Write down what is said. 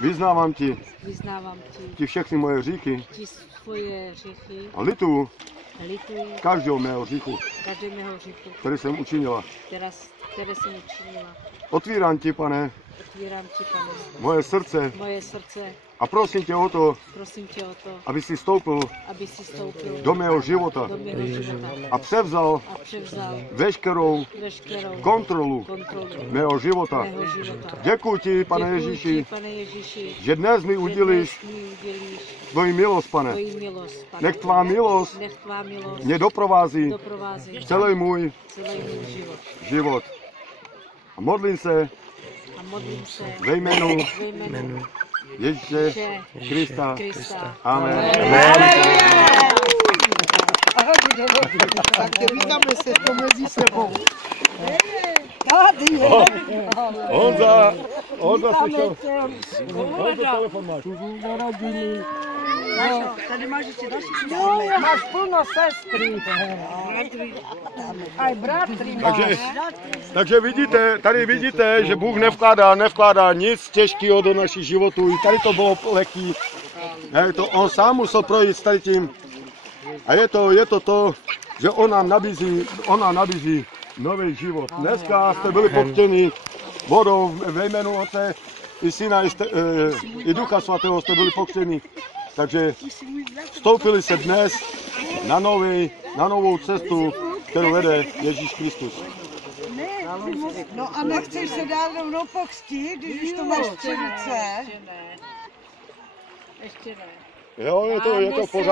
Vyznávám ti všechny moje hříchy a lituju každého mého hříchu, který jsem učinila. Otvírám ti, Pane, moje srdce a prosím tě o to, aby si vstoupil do mého života a převzal veškerou kontrolu mého života. Děkuji ti, Pane Ježíši, že dnes mi udělíš tvoji milost, Pane. Nech tvá milost mě doprovází celý můj život. A modlím se ve jménu Ježíše Krista. Amen. Tak vítáme se to mezi sebou. Tady je. Honza slyšel. Honza telefon máš. Tady máš ještě další. Máš plno sestry. Aj bratry máš. Takže vidíte, tady vidíte, že Bůh nevkládá nic těžkého do našich životů. I tady to bylo lehký. On sám musel projít s tady tím. A je to, že on nám nabízí nový život. Dneska jste byli pokřtěni vodou ve jménu Otce i Syna i Ducha Svatého jste byli pokřtěni. Takže vstoupili se dnes na novou cestu, kterou vede Ježíš Kristus. No a nechceš se dát rovnou pokřtít, když už to máš v ruce? Jo, je to pořád.